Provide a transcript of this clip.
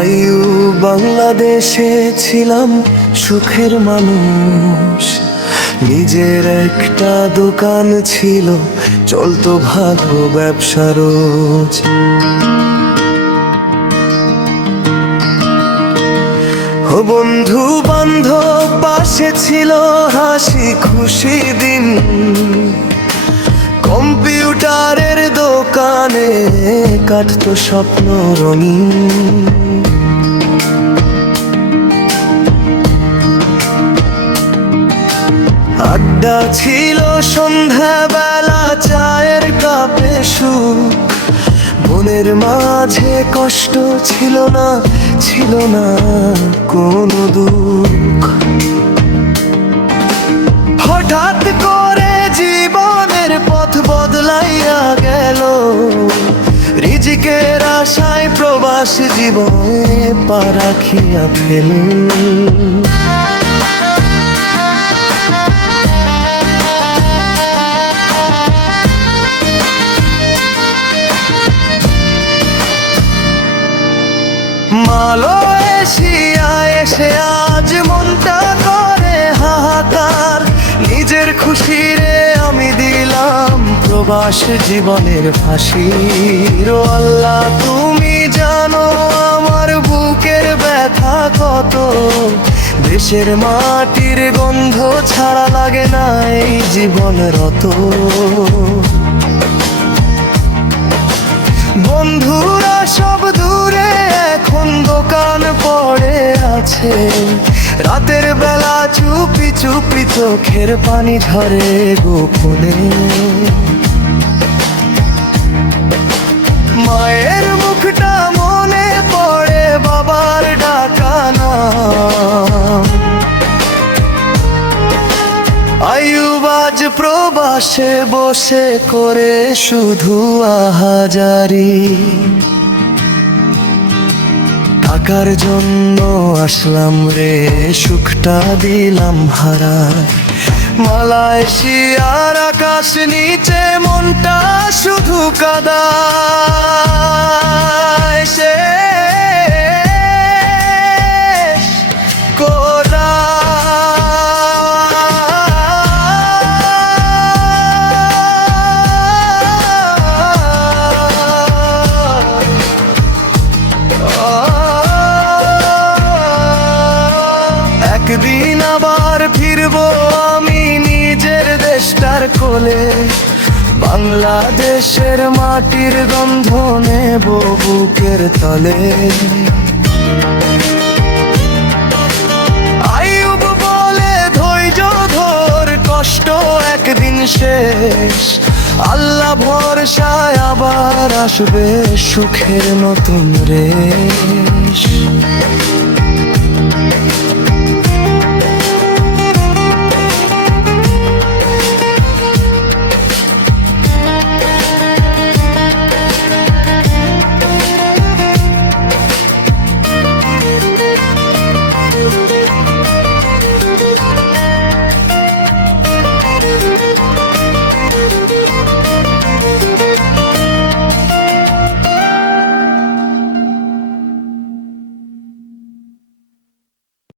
আইয়ুব বাংলাদেশে ছিলাম সুখের মানুষ। নিজের একটা দোকান ছিল, চলতো ভালো ব্যবসা রোজ। ও বন্ধু বান্ধব পাশে ছিল, হাসি খুশি দিন। কম্পিউটারের দোকানে কাটতো স্বপ্ন রঙিন। আড্ডা ছিল সন্ধ্যাবেলা, চায়ের কাপে সুখ। মনের মাঝে কষ্ট ছিল না, ছিল না কোনো দুঃখ। হঠাৎ করে জীবনের পথ বদলাইয়া গেল, রিজিকের আশায় প্রবাস জীবনে পা রাখিয়া ফেল। মালয়েশিয়া এসে আজ মনটা করে হাহাকার। নিজের খুশিরে আমি দিলাম প্রবাস জীবনের ফাঁসি। ও আল্লাহ তুমি জানো আমার বুকের ব্যথা কত। দেশের মাটির গন্ধ ছাড়া লাগে না এই জীবন রত। বন্ধুরা সব দূরে, এখন দোকান পড়ে আছে। রাতের বেলা চুপি চুপি চোখের পানি ঝরে গোপনে। মায়ের মুখটা মনে পড়ে, বাবার ডাকা নাম। আইয়ুব আজ প্রবাসে বসে করে শুধু আহাজারি। টাকার জন্য আসলাম রে, সুখটা দিলাম হারায়। মালয়েশিয়ার আকাশ নিচে মনটা শুধু কাদায়। শেষ কোরা একদিন আবার ফিরবো আমি নিজের দেশটার কোলে। বাংলাদেশের মাটির গন্ধ নেব বুকের তলে। আইয়ুব বলে ধৈর্য ধর, কষ্ট একদিন শেষ। আল্লাহ ভরসায় আবার আসবে সুখের নতুন রেশ।